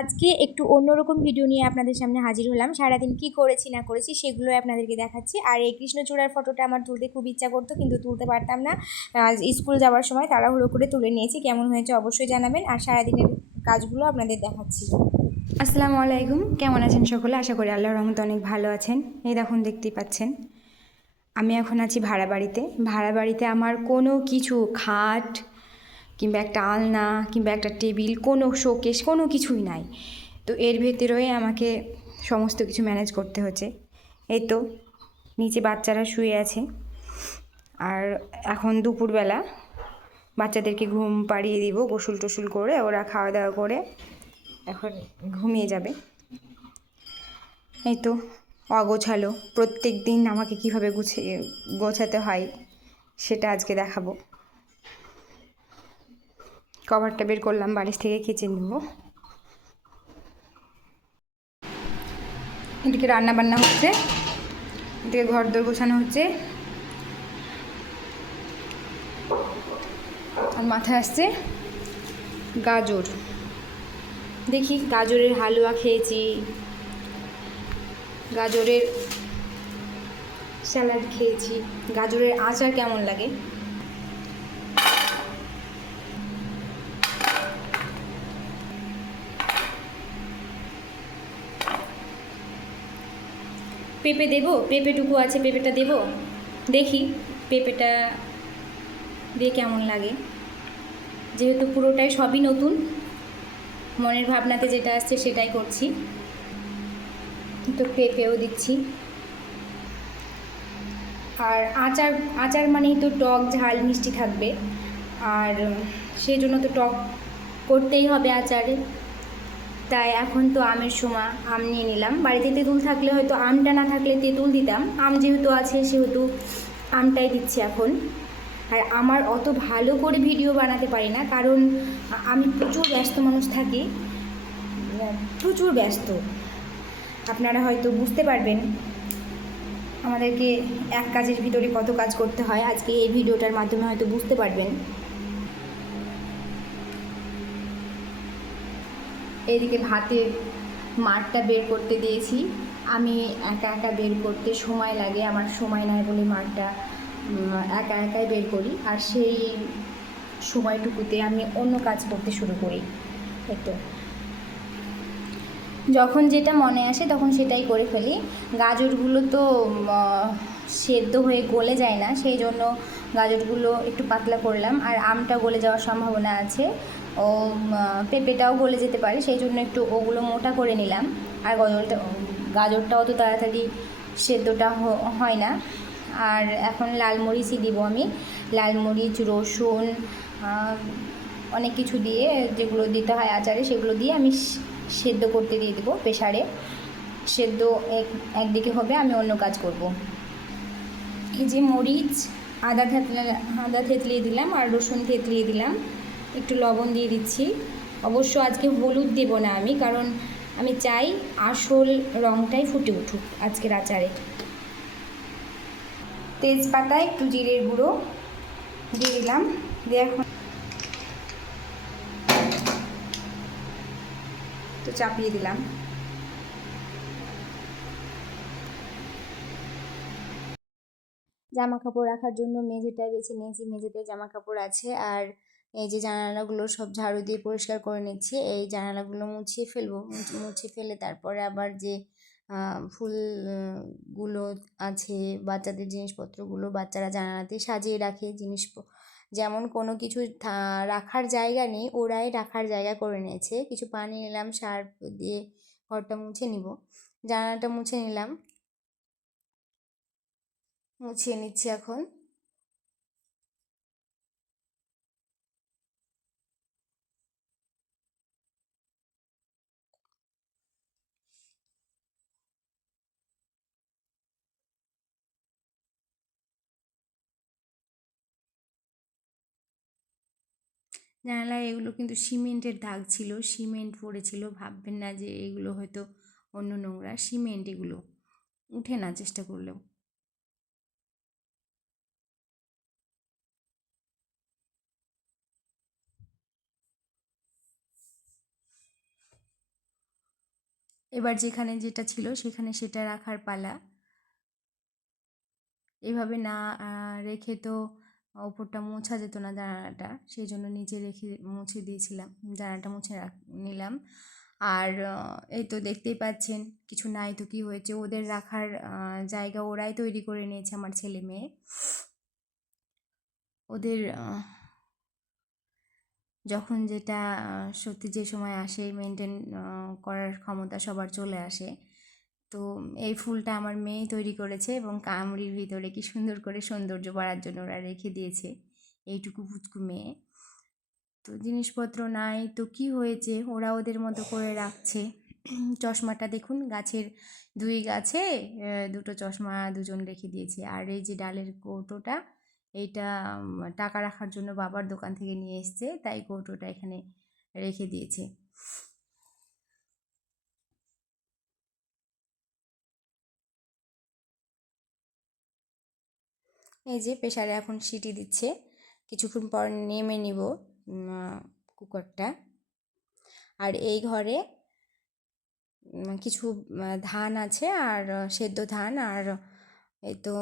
আজকে একটু অন্যরকম ভিডিও নিয়ে আপনাদের সামনে হাজির হলাম। সারাদিন কি করেছি না করেছি সেগুলোই আপনাদেরকে দেখাচ্ছি। আর এই কৃষ্ণচূড়ার ফটোটা আমার তুলতে খুব ইচ্ছা করতো, কিন্তু তুলতে পারতাম না। স্কুল যাওয়ার সময় তাড়াহুড়ো করে তুলে নিয়েছি। কেমন হয়েছে অবশ্যই জানাবেন। আর সারাদিনের কাজগুলো আপনাদের দেখাচ্ছি। আসসালামু আলাইকুম, কেমন আছেন সকলে? আশা করি আল্লাহর রহমতে অনেক ভালো আছেন। এই দেখুন, দেখতেই পাচ্ছেন আমি এখন আছি ভাড়া বাড়িতে। ভাড়া বাড়িতে আমার কোনো কিছু, খাট কিংবা একটা আলনা কিংবা একটা টেবিল, কোনো শোকেস, কোনো কিছুই নাই। তো এর ভেতরেই আমাকে সমস্ত কিছু ম্যানেজ করতে হচ্ছে। এই তো নিচে বাচ্চারা শুয়ে আছে, আর এখন দুপুরবেলা বাচ্চাদেরকে ঘুম পাড়িয়ে দিব, গোসল টোসল করে ওরা খাওয়া দাওয়া করে এখন ঘুমিয়ে যাবে। এই তো অগোছালো, প্রত্যেক দিন আমাকে কীভাবে গোছাতে হয় সেটা আজকে দেখাবো। কভারটা বের করলাম, বালিশ থেকে কেচে নেব। এদিকে রান্না বান্না হচ্ছে, এদিকে ঘর দোর গোছানো হচ্ছে, আর মাথায় আসছে গাজর। দেখি, গাজরের হালুয়া খেয়েছি, গাজরের স্যালাড খেয়েছি, গাজরের আচার কেমন লাগে। পেঁপে দেবো, পেঁপেটুকু আছে, পেঁপেটা দেবো। দেখি পেঁপেটা দিয়ে কেমন লাগে, যেহেতু পুরোটাই সবই নতুন, মনের ভাবনাতে যেটা আসছে সেটাই করছি। তো পেঁপেও দিচ্ছি। আর আচার, আচার মানেই তো টক ঝাল মিষ্টি থাকবে, আর সেই জন্য তো টক করতেই হবে আচারে। তাই এখন তো আমের সময়, আম নিয়ে নিলাম। বাড়িতে তেঁতুল থাকলে হয়তো আমটা না থাকলে তেঁতুল দিতাম, আম যেহেতু আছে সেহেতু আমটাই দিচ্ছি এখন। আর আমার অত ভালো করে ভিডিও বানাতে পারি না, কারণ আমি প্রচুর ব্যস্ত মানুষ থাকি, প্রচুর ব্যস্ত। আপনারা হয়তো বুঝতে পারবেন আমাদেরকে এক কাজের ভিতরে কত কাজ করতে হয়, আজকে এই ভিডিওটার মাধ্যমে হয়তো বুঝতে পারবেন। এইদিকে ভাতের মাড়টা বের করতে দিয়েছি। আমি একা একা বের করতে সময় লাগে, আমার সময় নাই বলে মাড়টা একা একাই বের করি, আর সেই সময়টুকুতে আমি অন্য কাজ করতে শুরু করি। একটু যখন যেটা মনে আসে তখন সেটাই করে ফেলি। গাজরগুলো তো সেদ্ধ হয়ে গলে যায় না, সেই জন্য গাজরগুলো একটু পাতলা করলাম। আর আমটা গলে যাওয়ার সম্ভাবনা আছে, ও পেঁপেটাও গলে যেতে পারে, সেই জন্য একটু ওগুলো মোটা করে নিলাম। আর গাজরটাও তো তাড়াতাড়ি সেদ্ধটা হয় না। আর এখন লাল মরিচই দিব আমি, লাল মরিচ, রসুন, অনেক কিছু দিয়ে, যেগুলো দিতে হয় আচারে সেগুলো দিয়ে আমি সেদ্ধ করতে দিয়ে দেবো প্রেসারে। সেদ্ধ একদিকে হবে, আমি অন্য কাজ করব। এই যে মরিচ, আদা থেতলিয়ে দিলাম, আর রসুন থেতলিয়ে দিলাম, একটু লবণ দিয়ে দিচ্ছি। অবশ্য আজকে হলুদ দেব না আমি, কারণ আমি চাই আসল রঙটাই ফুটে উঠুক আজকের আচারে। তেজপাতা, একটু জিরের গুঁড়ো দিয়ে দিলাম, দিয়ে এখন তো চাপিয়ে দিলাম। জামা কাপড় রাখার জন্য মেঝেটা বেছে নিয়েছি, মেঝেতে জামা কাপড় আছে। আর এই যে জানালাগুলো সব ঝাড়ু দিয়ে পরিষ্কার করে নিচ্ছি। এই জানালাগুলো মুছিয়ে ফেলবো, মুছে ফেলে তারপরে আবার যে ফুলগুলো আছে, বাচ্চাদের জিনিসপত্রগুলো বাচ্চারা জানালাতে সাজিয়ে রাখে, যেমন কোনো কিছু রাখার জায়গা নেই, ওরাই রাখার জায়গা করে নিয়েছে। কিছু পানি নিলাম, সার্ফ দিয়ে ঘরটা মুছে নিব। জানালাটা মুছে নিলাম, মুছিয়ে নিচ্ছি এখন। জানালায় এগুলো কিন্তু সিমেন্টের দাগ ছিল, সিমেন্ট পড়েছিল। ভাববেন না যে এগুলো হয়তো অন্য নোংরা, সিমেন্ট, এগুলো উঠে না চেষ্টা করলেও। এবার যেখানে যেটা ছিল সেখানে সেটা রাখার পালা। এভাবে না রেখে তো ওপরটা মোছা যেত না জানালাটা, সেই জন্য নিচে রেখে মুছে দিয়েছিলাম, জানালাটা মুছে নিলাম। আর এই তো দেখতেই পাচ্ছেন কিছু নাই তো কি হয়েছে, ওদের রাখার জায়গা ওরাই তৈরি করে নিয়েছে, আমার ছেলে মেয়ে। ওদের যখন যেটা সত্যি যে সময় আসে মেনটেন করার ক্ষমতা সবার চলে আসে। তো এই ফুলটা আমার মেয়েই তৈরি করেছে এবং কামড়ির ভিতরে কি সুন্দর করে সৌন্দর্য বাড়ার জন্য ওরা রেখে দিয়েছে, এইটুকু পুচকু মেয়ে। তো জিনিসপত্র নাই তো কি হয়েছে, ওরা ওদের মতো করে রাখছে। চশমাটা দেখুন, গাছের 2 গাছে 2টো চশমা দুজন রেখে দিয়েছে। আর এই যে ডালের কৌটোটা, এইটা টাকা রাখার জন্য বাবার দোকান থেকে নিয়ে এসছে, তাই কৌটোটা এখানে রেখে দিয়েছে। এই যে প্রেসারে এখন সিটি দিচ্ছে, কিছুক্ষণ পর নেমে নিব কুকারটা। আর এই ঘরে কিছু ধান আছে, আর সেদ্ধ ধান, আর এই তো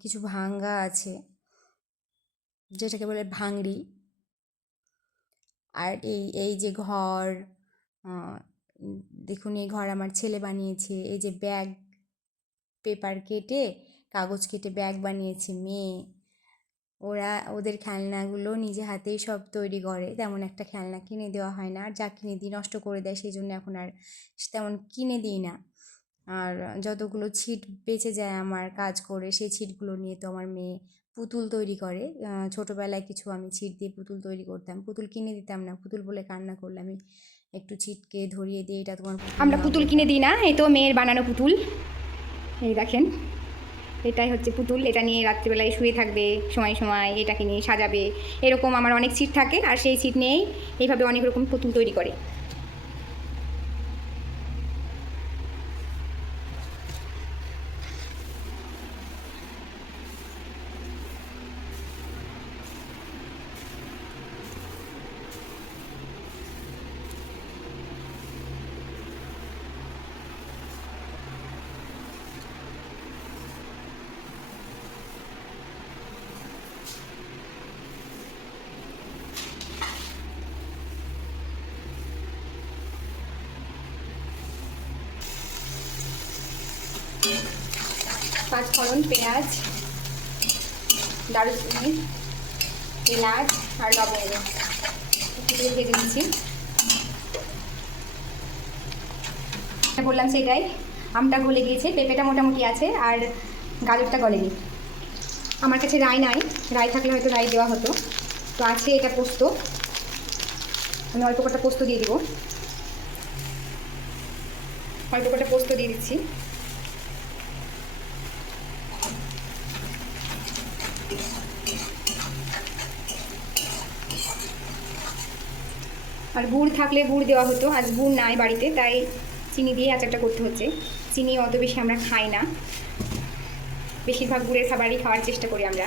কিছু ভাঙ্গা আছে যেটাকে বলে ভাংড়ি। আর এই এই যে ঘর, দেখুন এই ঘর আমার ছেলে বানিয়েছে। এই যে ব্যাগ, পেপার কেটে কাগজ কেটে ব্যাগ বানিয়েছে মেয়ে। ওরা ওদের খেলনাগুলো নিজে হাতেই সব তৈরি করে, তেমন একটা খেলনা কিনে দেওয়া হয় না, আর যা কিনে দিই নষ্ট করে দেয়, সেই জন্য এখন আর তেমন কিনে দিই না। আর যতগুলো ছিট বেঁচে যায় আমার কাজ করে, সেই ছিটগুলো নিয়ে তো আমার মেয়ে পুতুল তৈরি করে। ছোটোবেলায় কিছু আমি ছিট দিয়ে পুতুল তৈরি করতাম, পুতুল কিনে দিতাম না, পুতুল বলে কান্না করলে আমি একটু ছিটকে ধরিয়ে দিই, এটা তোমার পুতুল। আমরা পুতুল কিনে দিই না, এই তো মেয়ের বানানো পুতুল, এই দেখেন এটাই হচ্ছে পুতুল। এটা নিয়ে রাত্রিবেলায় শুয়ে থাকবে, সময় সময় এটাকে নিয়ে সাজাবে, এরকম আমার অনেক ছিট থাকে, আর সেই ছিট নিয়েই এইভাবে অনেক রকম পুতুল তৈরি করে। পাঁচফোড়ন, পেঁয়াজ, দারুচিনি, এলাচ আর লবঙ্গ দিয়ে ভেজে দিচ্ছি। বললাম সেটাই, আমটা গলে গিয়েছে, পেঁপেটা মোটামুটি আছে, আর গাজরটা গলেনি। আমার কাছে রাই নাই, রাই থাকলে হয়তো রাই দেওয়া হতো, তো আছে এটা পোস্ত। আমি অল্প কটা পোস্ত দিয়ে দিব, অল্প কটা পোস্ত দিয়ে দিচ্ছি। আর গুড় থাকলে গুড় দেওয়া হতো, আজ গুড় নাই বাড়িতে, তাই চিনি দিয়ে আচারটা করতে হচ্ছে। চিনি অত বেশি আমরা খাই না, বেশিরভাগ গুড়ের খাবারই খাওয়ার চেষ্টা করি আমরা।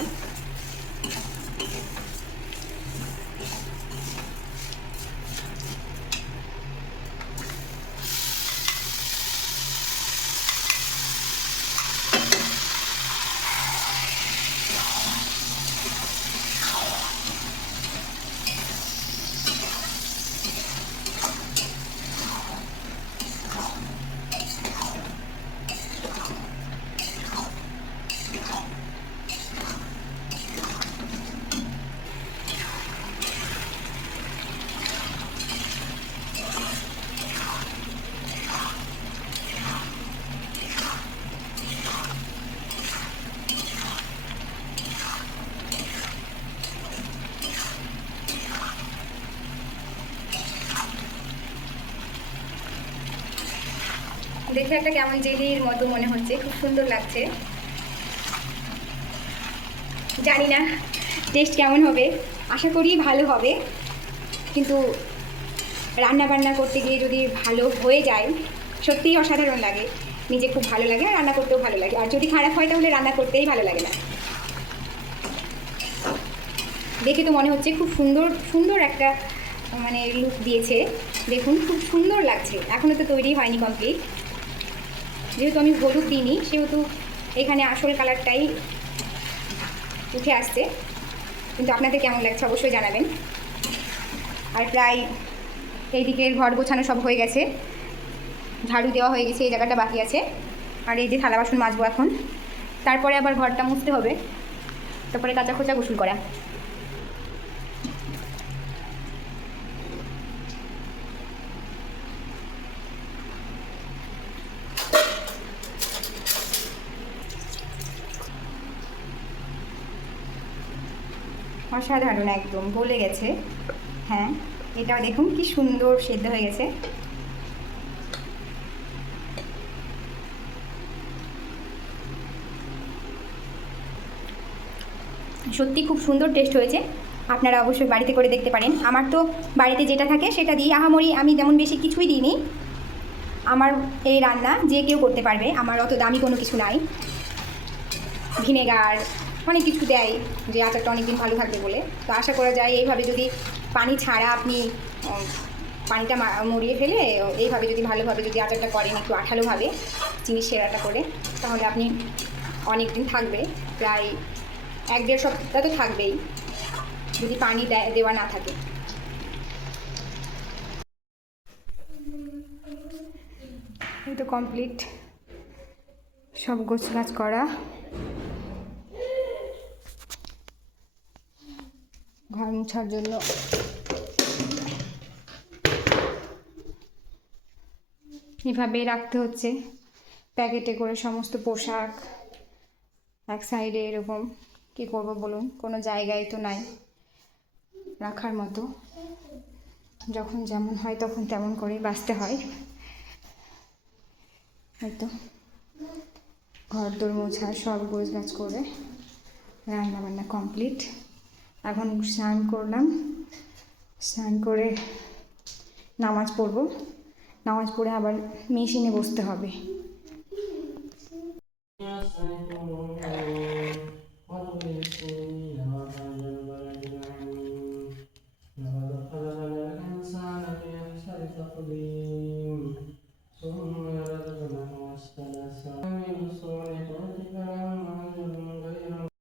দেখে একটা কেমন জেলির মতো মনে হচ্ছে, খুব সুন্দর লাগছে। জানি না টেস্ট কেমন হবে, আশা করি ভালো হবে, কিন্তু রান্না বান্না করতে গিয়ে যদি ভালো হয়ে যায় সত্যিই অসাধারণ লাগে, নিজে খুব ভালো লাগে, আর রান্না করতেও ভালো লাগে। আর যদি খারাপ হয় তাহলে রান্না করতেই ভালো লাগে না। দেখে তো মনে হচ্ছে খুব সুন্দর সুন্দর একটা মানে লুক দিয়েছে। দেখুন খুব সুন্দর লাগছে। এখনও তো তৈরি হয়নি কমপ্লিট, যেহেতু আমি হলুদ দিইনি সেহেতু এখানে আসল কালারটাই উঠে আসছে। কিন্তু আপনাদের কেমন লাগছে অবশ্যই জানাবেন। আর প্রায় এই দিকের ঘর গোছানো সব হয়ে গেছে, ঝাড়ু দেওয়া হয়ে গেছে, এই জায়গাটা বাকি আছে। আর এই যে থালা বাসন মাজবো এখন, তারপরে আবার ঘরটা মুছতে হবে, তারপরে কাঁচা খোঁচা গোসল করা। অসাধারণ, একদম গলে গেছে। হ্যাঁ, এটাও দেখুন কি সুন্দর সেদ্ধ হয়ে গেছে। সত্যি খুব সুন্দর টেস্ট হয়েছে। আপনারা অবশ্যই বাড়িতে করে দেখতে পারেন। আমার তো বাড়িতে যেটা থাকে সেটা দিই, আহামরি আমি যেমন বেশি কিছুই দিইনি। আমার এই রান্না যে কেউ করতে পারবে, আমার অত দামি কোনো কিছু নাই। ভিনেগার অনেক কিছু দেয় যে আচারটা অনেকদিন ভালো থাকবে বলে। তো আশা করা যায় এইভাবে যদি পানি ছাড়া আপনি পানিটা মরিয়ে ফেলে এইভাবে যদি ভালোভাবে যদি আচারটা করেন, একটু আঠালোভাবে চিনি সেরাটা করে, তাহলে আপনি অনেক দিন থাকবে, প্রায় 1-1.5 সপ্তাহ তো থাকবেই যদি পানি দেওয়া না থাকে। এই তো কমপ্লিট সব গোছগাছ করা, ঘর মোছার জন্য এভাবে রাখতে হচ্ছে প্যাকেটে করে সমস্ত পোশাক এক সাইডে। এরকম কী করবো বলুন, কোনো জায়গায় তো নাই রাখার মতো। যখন যেমন হয় তখন তেমন করেই বাঁচতে হয়। হয়তো ঘর দোর মোছা সব গোছগাছ করে রান্নাবান্না কমপ্লিট। এখন স্নান করলাম, স্নান করে নামাজ পড়ব, নামাজ পড়ে আবার মেশিনে বসতে হবে।